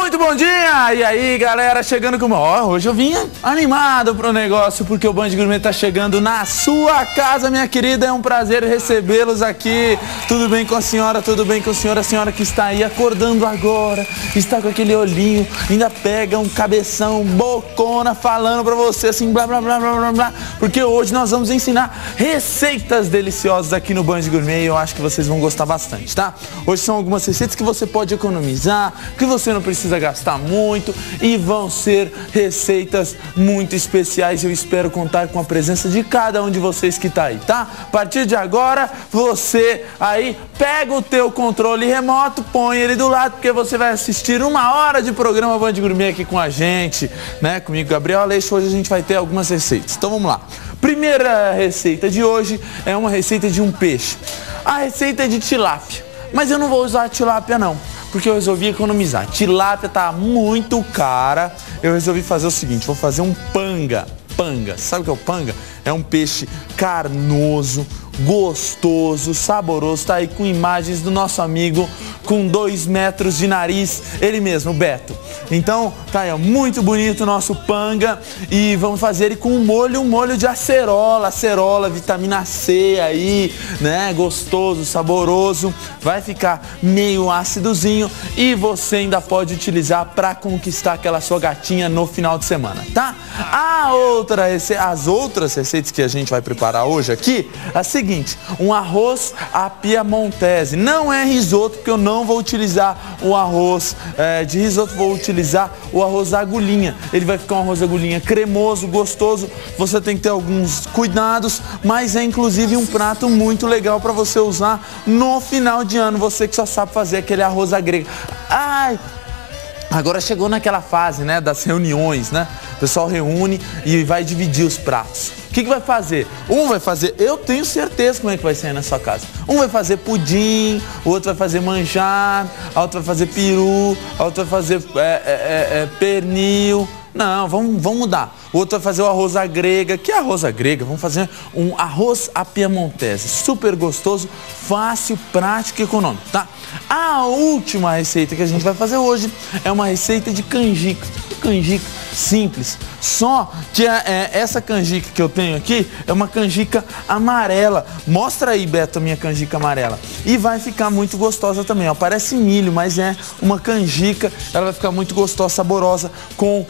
Muito bom dia! E aí, galera, chegando com... hoje eu vim animado pro negócio, porque o Band Gourmet tá chegando na sua casa, minha querida. É um prazer recebê-los aqui. Tudo bem com a senhora? Tudo bem com a senhora que está aí acordando agora, está com aquele olhinho, ainda pega um cabeção, bocona, falando pra você assim, blá, blá, blá, blá, blá, blá. Porque hoje nós vamos ensinar receitas deliciosas aqui no Band Gourmet e eu acho que vocês vão gostar bastante, tá? Hoje são algumas receitas que você pode economizar, que você não precisa gastar muito e vão ser receitas muito especiais. Eu espero contar com a presença de cada um de vocês que tá aí, tá? A partir de agora, você aí pega o teu controle remoto, põe ele do lado, porque você vai assistir 1 hora de programa Band Gourmet aqui com a gente, né? Comigo, Gabriel Aleixo. Hoje a gente vai ter algumas receitas. Então vamos lá. Primeira receita de hoje é uma receita de um peixe. A receita é de tilápia, mas eu não vou usar tilápia não, porque eu resolvi economizar. Tilápia tá muito cara, eu resolvi fazer o seguinte, vou fazer um panga. Panga, sabe o que é o panga? É um peixe carnoso, gostoso, saboroso. Tá aí com imagens do nosso amigo com 2 metros de nariz, ele mesmo, o Beto. Então, tá aí, ó, muito bonito o nosso panga. E vamos fazer ele com um molho de acerola, vitamina C aí, né? Gostoso, saboroso. Vai ficar meio ácidozinho e você ainda pode utilizar para conquistar aquela sua gatinha no final de semana, tá? As outras receitas que a gente vai preparar hoje aqui é a seguinte: um arroz à piemontese. Não é risoto, porque eu não vou utilizar o arroz de risoto, vou utilizar o arroz agulhinha. Ele vai ficar um arroz agulhinha cremoso, gostoso. Você tem que ter alguns cuidados, mas é inclusive um prato muito legal para você usar no final de ano. Você que só sabe fazer aquele arroz à grega. Ai! Agora chegou naquela fase, né, das reuniões, né? O pessoal reúne e vai dividir os pratos. O que vai fazer? Um vai fazer, eu tenho certeza como é que vai ser aí na sua casa. Um vai fazer pudim, o outro vai fazer manjar, a outra vai fazer peru, a outra vai fazer pernil. Não, vamos mudar. O outro vai fazer o arroz à grega. Que é arroz à grega? Vamos fazer um arroz à piemontese. Super gostoso, fácil, prático e econômico, tá? A última receita que a gente vai fazer hoje é uma receita de canjica. Canjica simples. Só que essa canjica que eu tenho aqui é uma canjica amarela. Mostra aí, Beto, a minha canjica amarela. E vai ficar muito gostosa também, ó. Parece milho, mas é uma canjica. Ela vai ficar muito gostosa, saborosa, com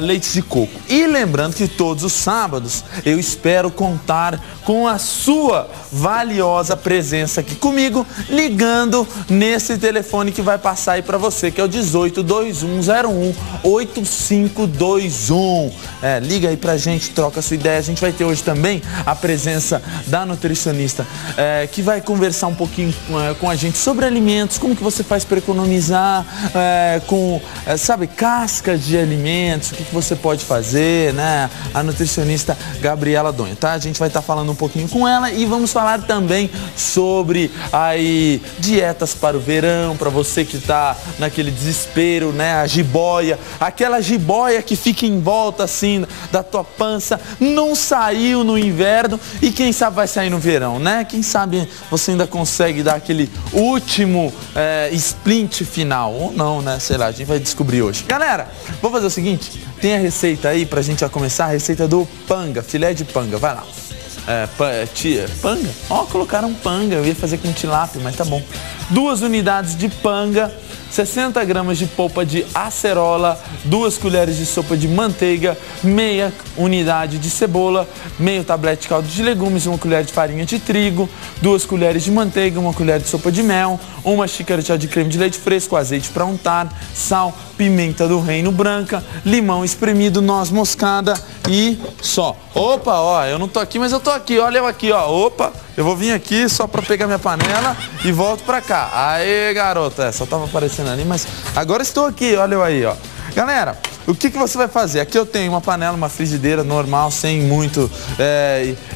leite de coco. E lembrando que todos os sábados eu espero contar com a sua valiosa presença aqui comigo, ligando nesse telefone que vai passar aí pra você, que é o 18-2101-8521. Liga aí pra gente, troca a sua ideia. A gente vai ter hoje também a presença da nutricionista, que vai conversar um pouquinho com a gente sobre alimentos, como que você faz para economizar, sabe, cascas de alimentos, o que você pode fazer, né? A nutricionista Gabriela Donha, tá? A gente vai estar falando um pouquinho com ela e vamos falar também sobre aí dietas para o verão, para você que tá naquele desespero, né? A jiboia, aquela jiboia que fica em volta assim da tua pança, não saiu no inverno e quem sabe vai sair no verão, né? Quem sabe você ainda consegue dar aquele último splint final, ou não, né? Sei lá, a gente vai descobrir hoje. Galera, vou fazer o seguinte, tem a receita aí pra gente já começar, a receita do panga, filé de panga, vai lá. Panga? Ó, colocaram panga, eu ia fazer com tilápia, mas tá bom. 2 unidades de panga, 60 gramas de polpa de acerola, 2 colheres de sopa de manteiga, meia unidade de cebola, meio tablete de caldo de legumes, 1 colher de farinha de trigo, 2 colheres de manteiga, 1 colher de sopa de mel, 1 xícara de chá de creme de leite fresco, azeite para untar, sal, pimenta do reino branca, limão espremido, noz moscada e só. Opa, ó, eu não tô aqui, mas eu tô aqui, olha eu aqui, ó, opa, eu vou vir aqui só pra pegar minha panela e volto pra cá. Aê, garota, só tava aparecendo ali, mas agora estou aqui, olha eu aí, ó. Galera, o que você vai fazer? Aqui eu tenho uma panela, uma frigideira normal, sem muito...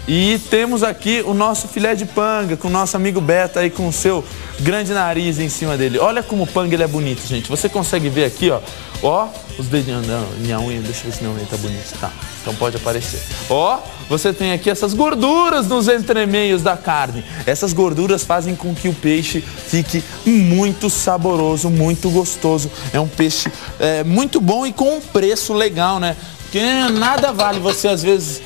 e temos aqui o nosso filé de panga, com o nosso amigo Beto aí com o seu grande nariz em cima dele. Olha como o panga ele é bonito, gente. Você consegue ver aqui, ó. Ó, os dedinhos. Não, minha unha, deixa eu ver se minha unha tá bonita. Tá, então pode aparecer. Ó, você tem aqui essas gorduras nos entremeios da carne. Essas gorduras fazem com que o peixe fique muito saboroso, muito gostoso. É um peixe muito bom e com um preço legal, né? Porque nada vale você, às vezes,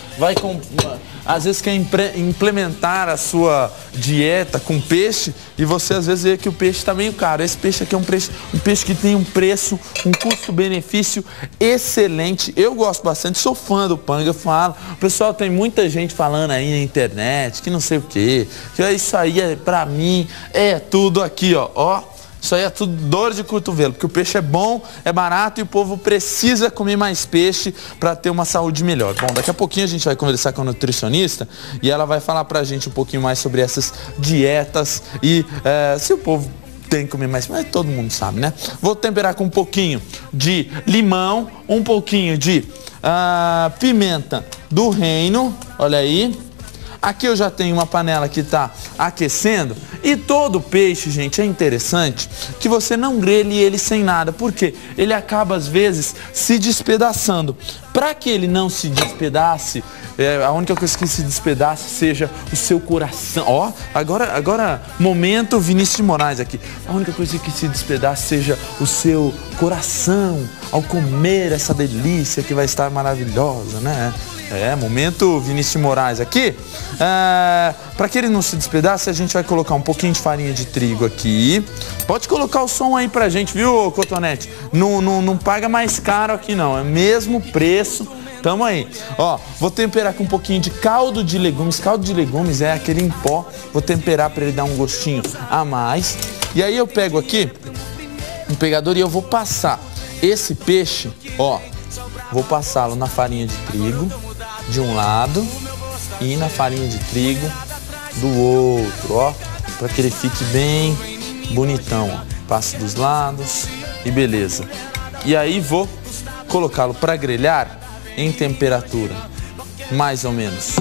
quer implementar a sua dieta com peixe e você às vezes vê que o peixe está meio caro. Esse peixe aqui é um peixe que tem um preço, um custo-benefício excelente. Eu gosto bastante, sou fã do panga, eu falo. O pessoal, tem muita gente falando aí na internet que não sei o quê, que isso aí pra mim é tudo aqui, ó. Isso aí é tudo dor de cotovelo, porque o peixe é bom, é barato e o povo precisa comer mais peixe para ter uma saúde melhor. Bom, daqui a pouquinho a gente vai conversar com a nutricionista e ela vai falar pra gente um pouquinho mais sobre essas dietas e se o povo tem que comer mais, mas todo mundo sabe, né? Vou temperar com um pouquinho de limão, um pouquinho de pimenta do reino, olha aí. Aqui eu já tenho uma panela que está aquecendo e todo peixe, gente, é interessante que você não grelhe ele sem nada, porque ele acaba às vezes se despedaçando. Para que ele não se despedace, a única coisa que se despedace seja o seu coração. Ó, agora momento Vinícius de Moraes aqui. A única coisa que se despedace seja o seu coração ao comer essa delícia que vai estar maravilhosa, né? Momento Vinícius de Moraes aqui. Para que ele não se despedace, a gente vai colocar um pouquinho de farinha de trigo aqui. Pode colocar o som aí pra gente, viu, Cotonete? Não paga mais caro aqui não, é mesmo preço. Tamo aí. Ó, vou temperar com um pouquinho de caldo de legumes. Caldo de legumes é aquele em pó. Vou temperar para ele dar um gostinho a mais. E aí eu pego aqui um pegador e eu vou passar esse peixe, ó. Vou passá-lo na farinha de trigo de um lado e na farinha de trigo do outro, ó, para que ele fique bem bonitão, ó. Passo dos lados e beleza. E aí vou colocá-lo para grelhar em temperatura mais ou menos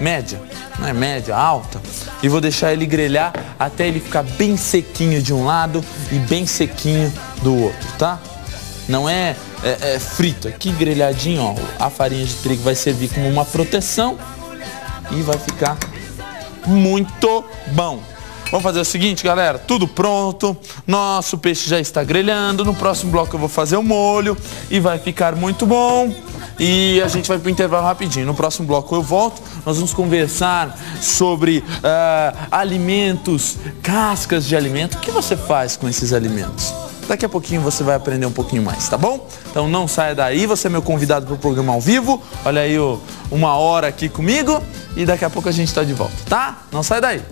média, não é média, alta, e vou deixar ele grelhar até ele ficar bem sequinho de um lado e bem sequinho do outro, tá? Não é frito, aqui grelhadinho, ó, a farinha de trigo vai servir como uma proteção e vai ficar muito bom. Vamos fazer o seguinte, galera, tudo pronto, nosso peixe já está grelhando, no próximo bloco eu vou fazer o molho e vai ficar muito bom. E a gente vai para o intervalo rapidinho. No próximo bloco eu volto, nós vamos conversar sobre alimentos, cascas de alimento. O que você faz com esses alimentos? Daqui a pouquinho você vai aprender um pouquinho mais, tá bom? Então não saia daí, você é meu convidado para o programa ao vivo. Olha aí, uma hora aqui comigo e daqui a pouco a gente está de volta, tá? Não sai daí.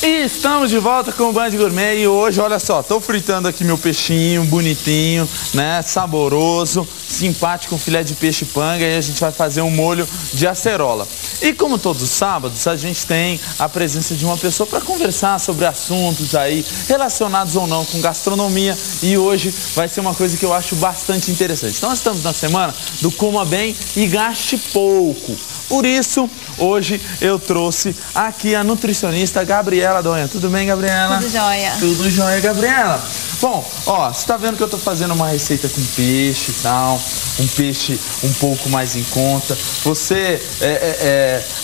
E estamos de volta com o Band Gourmet e hoje, olha só, tô fritando aqui meu peixinho bonitinho, né, saboroso, simpático, com filé de peixe panga, e a gente vai fazer um molho de acerola. E como todos os sábados, a gente tem a presença de uma pessoa para conversar sobre assuntos aí relacionados ou não com gastronomia, e hoje vai ser uma coisa que eu acho bastante interessante. Então nós estamos na semana do Coma Bem e Gaste Pouco. Por isso, hoje eu trouxe aqui a nutricionista Gabriela Donha. Tudo bem, Gabriela? Tudo jóia. Tudo jóia, Gabriela. Bom, ó, você tá vendo que eu tô fazendo uma receita com peixe e tal, um peixe um pouco mais em conta. Você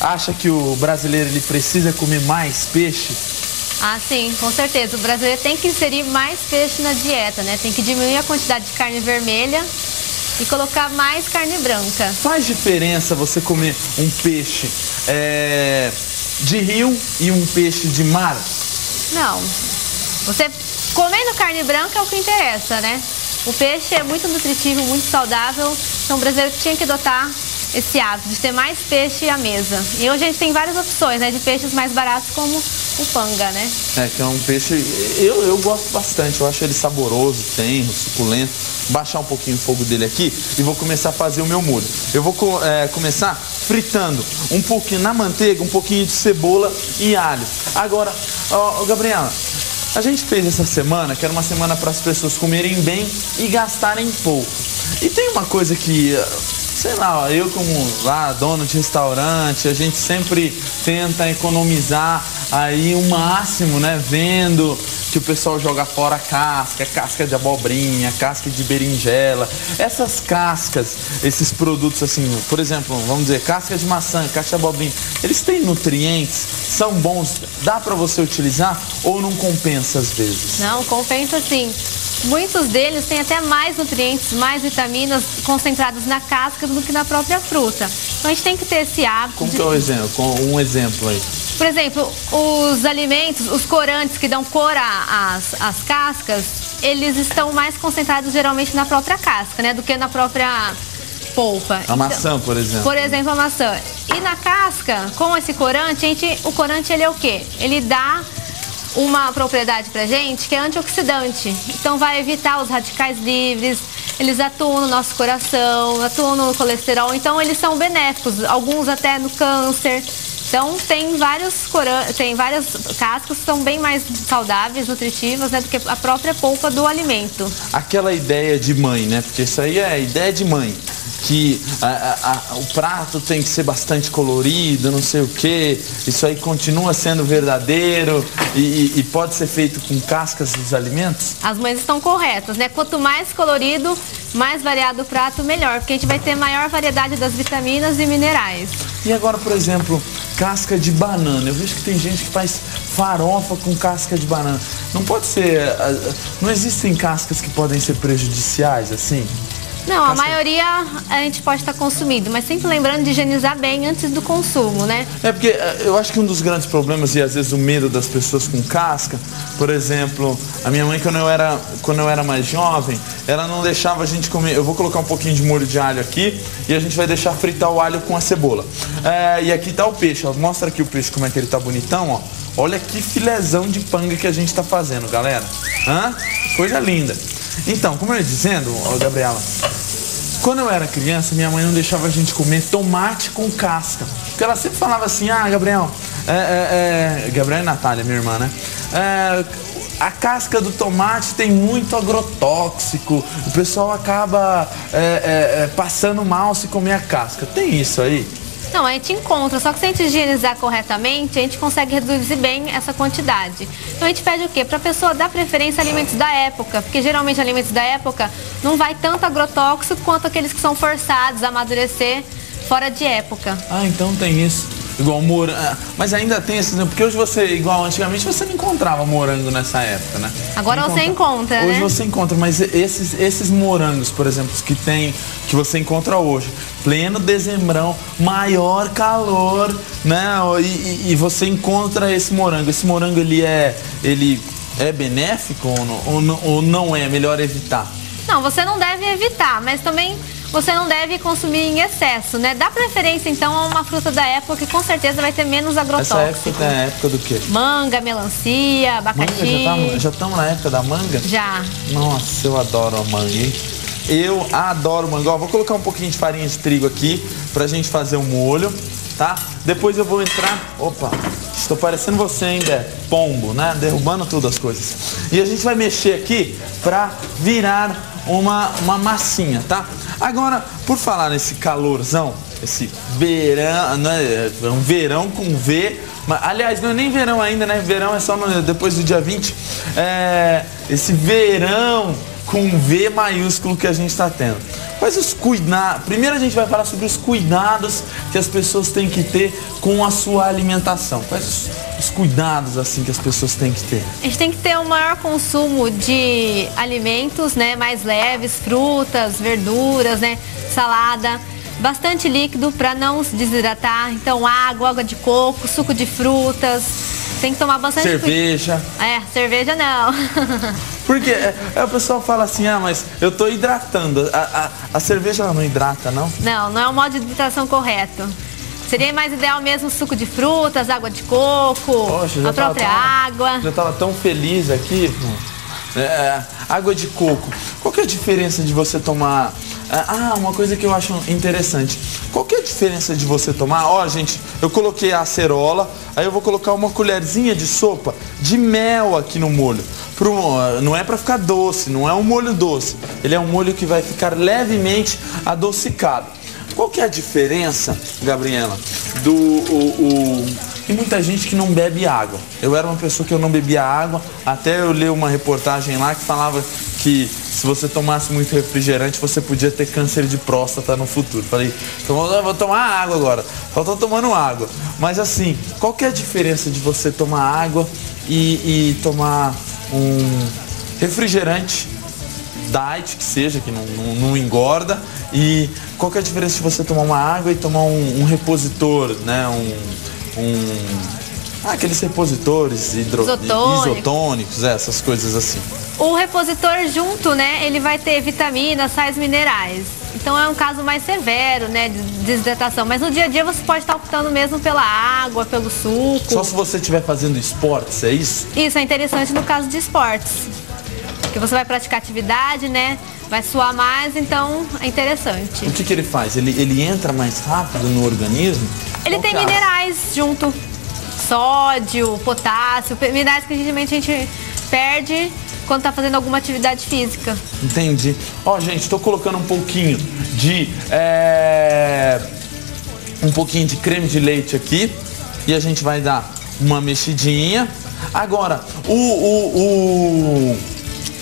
acha que o brasileiro ele precisa comer mais peixe? Ah, sim, com certeza. O brasileiro tem que inserir mais peixe na dieta, né? Tem que diminuir a quantidade de carne vermelha e colocar mais carne branca. Faz diferença você comer um peixe de rio e um peixe de mar? Não. Você comendo carne branca é o que interessa, né? O peixe é muito nutritivo, muito saudável, então o brasileiro tinha que adotar esse hábito de ter mais peixe à mesa. E hoje a gente tem várias opções, né, de peixes mais baratos, como o panga, né? Que é um peixe, eu gosto bastante, eu acho ele saboroso, tenro, suculento. Baixar um pouquinho o fogo dele aqui e vou começar a fazer o meu molho. Eu vou começar fritando um pouquinho na manteiga, um pouquinho de cebola e alho. Agora, Gabriela, A gente fez essa semana, que era uma semana para as pessoas comerem bem e gastarem pouco. E tem uma coisa que, sei lá, eu como dono de restaurante, a gente sempre tenta economizar aí o máximo, né? Vendo que o pessoal joga fora casca de abobrinha, casca de berinjela. Essas cascas, esses produtos assim, por exemplo, vamos dizer, casca de maçã, casca de abobrinha, eles têm nutrientes, são bons, dá pra você utilizar ou não compensa às vezes? Não, compensa sim. Muitos deles têm até mais nutrientes, mais vitaminas concentradas na casca do que na própria fruta. Então a gente tem que ter esse hábito. Como que é o exemplo? Um exemplo aí. Por exemplo, os alimentos, os corantes que dão cor às cascas, eles estão mais concentrados geralmente na própria casca, né, do que na própria polpa. A maçã, por exemplo. Por exemplo, a maçã. E na casca, com esse corante, o corante ele é o quê? Ele dá uma propriedade pra gente que é antioxidante. Então vai evitar os radicais livres, eles atuam no nosso coração, atuam no colesterol, então eles são benéficos, alguns até no câncer. Então tem várias cascas que são bem mais saudáveis, nutritivas, né, do que a própria polpa do alimento. Aquela ideia de mãe, né? Porque isso aí é a ideia de mãe. Que o prato tem que ser bastante colorido, não sei o quê. Isso aí continua sendo verdadeiro e pode ser feito com cascas dos alimentos? As mães estão corretas, né? Quanto mais colorido, mais variado o prato, melhor. Porque a gente vai ter maior variedade das vitaminas e minerais. E agora, por exemplo, casca de banana. Eu vejo que tem gente que faz farofa com casca de banana. Não pode ser... Não existem cascas que podem ser prejudiciais, assim? Não, a maioria a gente pode estar consumindo, mas sempre lembrando de higienizar bem antes do consumo, né? É porque eu acho que um dos grandes problemas e às vezes o medo das pessoas com casca, por exemplo, a minha mãe quando eu era mais jovem, ela não deixava a gente comer. Eu vou colocar um pouquinho de molho de alho aqui e a gente vai deixar fritar o alho com a cebola. E aqui tá o peixe, ó. Mostra aqui o peixe como é que ele tá bonitão, ó. Olha que filézão de panga que a gente tá fazendo, galera. Coisa linda. Então, como eu ia dizendo, Gabriela, quando eu era criança, minha mãe não deixava a gente comer tomate com casca. Porque ela sempre falava assim, Gabriel e Natália, minha irmã, né? A casca do tomate tem muito agrotóxico, o pessoal acaba passando mal se comer a casca. Tem isso aí? Não, a gente encontra, só que se a gente higienizar corretamente, a gente consegue reduzir bem essa quantidade. Então a gente pede o quê? Para a pessoa dar preferência a alimentos da época, porque geralmente alimentos da época não vai tanto agrotóxico quanto aqueles que são forçados a amadurecer fora de época. Então tem isso. Igual morango, mas ainda tem esses, porque hoje você, igual antigamente, você não encontrava morango nessa época, né? Agora você encontra, né? Hoje você encontra, mas esses morangos, por exemplo, que você encontra hoje, pleno dezembrão, maior calor, né? E você encontra esse morango, ele é benéfico ou não é? Melhor evitar? Não, você não deve evitar, mas também você não deve consumir em excesso, né? Dá preferência, então, a uma fruta da época que com certeza vai ter menos agrotóxico. Essa época é a época do quê? Manga, melancia, abacaxi. Manga, já estamos na época da manga? Já. Nossa, eu adoro a manga, hein? Eu adoro manga. Ó, vou colocar um pouquinho de farinha de trigo aqui pra gente fazer o molho, tá? Depois eu vou entrar... Opa, estou parecendo você, hein, Dé? Pombo, né? Derrubando tudo as coisas. E a gente vai mexer aqui pra virar uma massinha, tá? Agora, por falar nesse calorzão, esse verão, né? Um verão com V, mas, aliás, não é nem verão ainda, né? Verão é só depois do dia 20. Esse verão com V maiúsculo que a gente está tendo. Quais os cuidados? Primeiro a gente vai falar sobre os cuidados que as pessoas têm que ter com a sua alimentação. Quais os cuidados assim que as pessoas têm que ter? A gente tem que ter um maior consumo de alimentos, né, mais leves, frutas, verduras, né, salada, bastante líquido para não se desidratar. Então água de coco, suco de frutas. Tem que tomar bastante cerveja. Cerveja não. Porque o pessoal fala assim, mas eu tô hidratando. A cerveja ela não hidrata, não? Não é o modo de hidratação correto. Seria mais ideal mesmo suco de frutas, água de coco, a própria água. Já tava tão feliz aqui. água de coco. Qual que é a diferença de você tomar... uma coisa que eu acho interessante. Qual que é a diferença de você tomar... Ó, gente, eu coloquei a acerola, aí eu vou colocar uma colherzinha de sopa de mel aqui no molho. Não é para ficar doce, não é um molho doce. Ele é um molho que vai ficar levemente adocicado. Qual que é a diferença, Gabriela, Tem muita gente que não bebe água. Eu era uma pessoa que eu não bebia água, até eu li uma reportagem lá que falava que se você tomasse muito refrigerante, você podia ter câncer de próstata no futuro. Falei, então eu vou tomar água agora. Só tô tomando água. Mas assim, qual que é a diferença de você tomar água e tomar um refrigerante diet, que seja, que não engorda, e qual que é a diferença de você tomar uma água e tomar um repositor, né? Aqueles repositores isotônicos, essas coisas assim. O repositor junto, né, ele vai ter vitaminas, sais minerais. Então é um caso mais severo, né, de desidratação. Mas no dia a dia você pode estar optando mesmo pela água, pelo suco. Só se você estiver fazendo esportes, é isso? Isso é interessante no caso de esportes. Porque você vai praticar atividade, né, vai suar mais, então é interessante. O que ele faz? Ele entra mais rápido no organismo? Ele tem minerais junto. Sódio, potássio, minerais que geralmente a gente perde quando está fazendo alguma atividade física. Entendi. Ó, gente, estou colocando um pouquinho de creme de leite aqui e a gente vai dar uma mexidinha. Agora,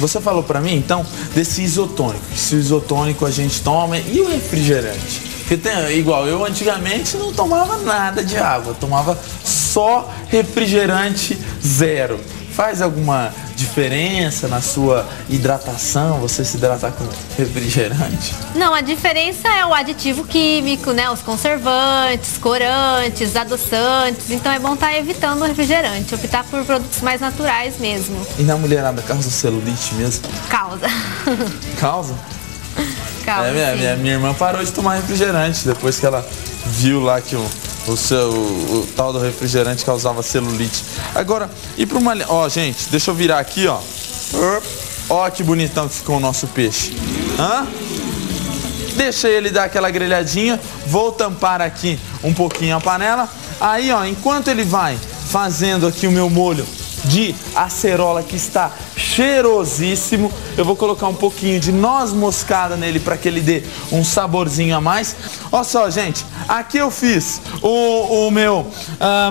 você falou para mim, então, desse isotônico. Esse isotônico a gente toma e o refrigerante? Porque igual eu antigamente não tomava nada de água, eu tomava só refrigerante zero. Faz alguma diferença na sua hidratação, você se hidratar com refrigerante? Não, a diferença é o aditivo químico, né? Os conservantes, corantes, adoçantes. Então é bom estar evitando o refrigerante, optar por produtos mais naturais mesmo. E na mulherada causa celulite mesmo? Causa. Causa? Causa, minha irmã parou de tomar refrigerante depois que ela viu lá que o tal do refrigerante causava celulite. Agora, e para uma... Ó, gente, deixa eu virar aqui, ó. Ó que bonitão que ficou o nosso peixe. Deixa ele dar aquela grelhadinha. Vou tampar aqui um pouquinho a panela. Aí, ó, enquanto ele vai fazendo aqui o meu molho de acerola, que está cheirosíssimo, eu vou colocar um pouquinho de noz moscada nele para que ele dê um saborzinho a mais. Olha só, gente, aqui eu fiz o meu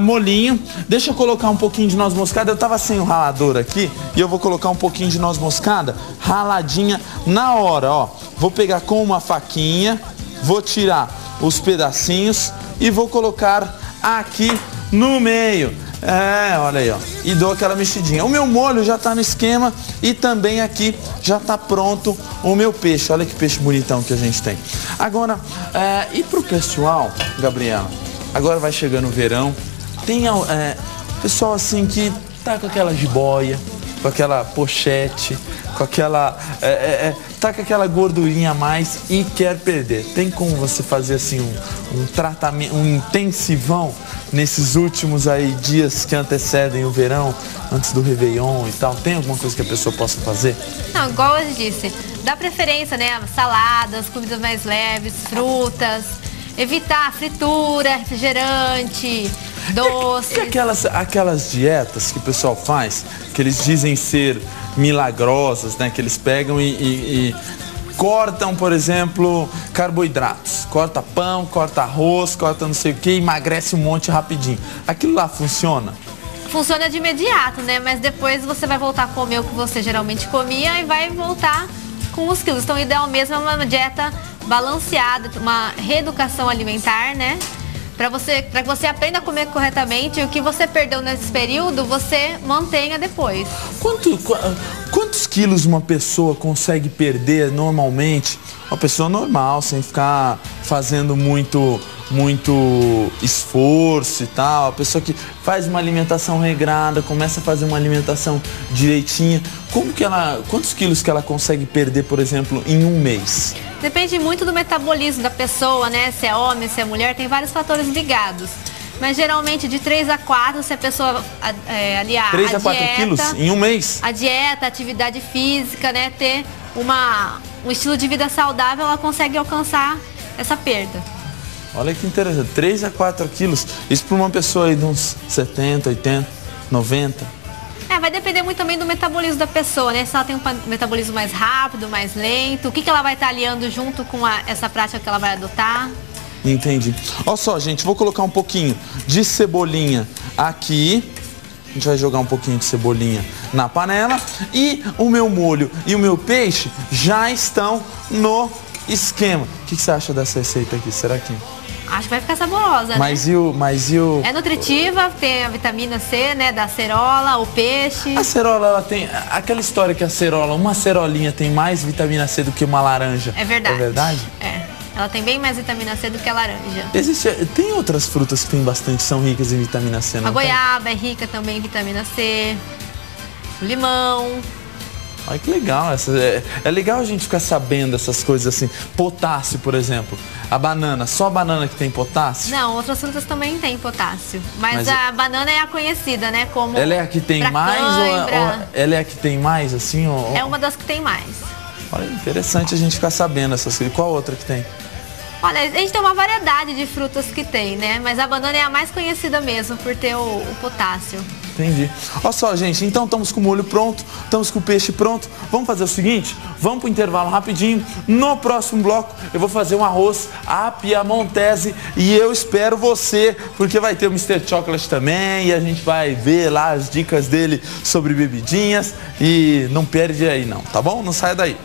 molinho. Deixa eu colocar um pouquinho de noz moscada. Eu tava sem o ralador aqui e eu vou colocar um pouquinho de noz moscada raladinha na hora, ó. Vou pegar com uma faquinha, vou tirar os pedacinhos e vou colocar aqui no meio. Olha aí, ó. E dou aquela mexidinha. O meu molho já tá no esquema e também aqui já tá pronto o meu peixe. Olha que peixe bonitão que a gente tem. Agora, e pro pessoal, Gabriela, agora vai chegando o verão, tem pessoal assim que tá com aquela jiboia, com aquela pochete, com aquela... tá com aquela gordurinha a mais e quer perder. Tem como você fazer assim um tratamento, um intensivão nesses últimos aí dias que antecedem o verão, antes do Réveillon e tal? Tem alguma coisa que a pessoa possa fazer? Não, igual eu disse, dá preferência, né? Saladas, comidas mais leves, frutas, evitar fritura, refrigerante, doces. E aquelas dietas que o pessoal faz, que eles dizem ser milagrosas, né? Que eles pegam e cortam, por exemplo, carboidratos. Corta pão, corta arroz, corta não sei o que, emagrece um monte rapidinho. Aquilo lá funciona? Funciona de imediato, né? Mas depois você vai voltar a comer o que você geralmente comia e vai voltar com os quilos. Então o ideal mesmo é uma dieta balanceada, uma reeducação alimentar, né? Para que você aprenda a comer corretamente e o que você perdeu nesse período, você mantenha depois. Quantos quilos uma pessoa consegue perder normalmente? Uma pessoa normal, sem ficar fazendo muito esforço e tal. A pessoa que faz uma alimentação regrada, começa a fazer uma alimentação direitinha. Quantos quilos que ela consegue perder, por exemplo, em um mês? Depende muito do metabolismo da pessoa, né? Se é homem, se é mulher, tem vários fatores ligados. Mas geralmente de 3 a 4, se a pessoa aliar 3 a 4 dieta, quilos em um mês? A dieta, a atividade física, né? Ter um estilo de vida saudável, ela consegue alcançar essa perda. Olha que interessante, 3 a 4 quilos. Isso para uma pessoa aí de uns 70, 80, 90. Vai depender muito também do metabolismo da pessoa, né? Se ela tem um metabolismo mais rápido, mais lento, o que ela vai estar aliando junto com essa prática que ela vai adotar. Entendi. Olha só, gente, vou colocar um pouquinho de cebolinha aqui. A gente vai jogar um pouquinho de cebolinha na panela. E o meu molho e o meu peixe já estão no esquema. O que você acha dessa receita aqui? Será que... Acho que vai ficar saborosa, mas né? E o... É nutritiva, tem a vitamina C, né? Da acerola, o peixe. A acerola, ela tem... Aquela história que a acerola, uma acerolinha tem mais vitamina C do que uma laranja. É verdade. É verdade? É. Ela tem bem mais vitamina C do que a laranja. Tem outras frutas que tem bastante, são ricas em vitamina C, não A goiaba é rica também em vitamina C. O limão. Olha que legal. É legal a gente ficar sabendo essas coisas assim. Potássio, por exemplo. A banana, só a banana que tem potássio? Não, outras frutas também têm potássio. Mas a banana é a conhecida, né? Como ela é a que tem mais ou ela é a que tem mais, assim? É uma das que tem mais. Olha, interessante a gente ficar sabendo essas coisas. Qual outra que tem? Olha, a gente tem uma variedade de frutas que tem, né? Mas a banana é a mais conhecida mesmo por ter o potássio. Entendi. Olha só, gente, então estamos com o molho pronto, estamos com o peixe pronto. Vamos fazer o seguinte, vamos para o intervalo rapidinho. No próximo bloco eu vou fazer um arroz à piamontese e eu espero você, porque vai ter o Mr. Chocolate também e a gente vai ver lá as dicas dele sobre bebidinhas e não perde aí não, tá bom? Não saia daí.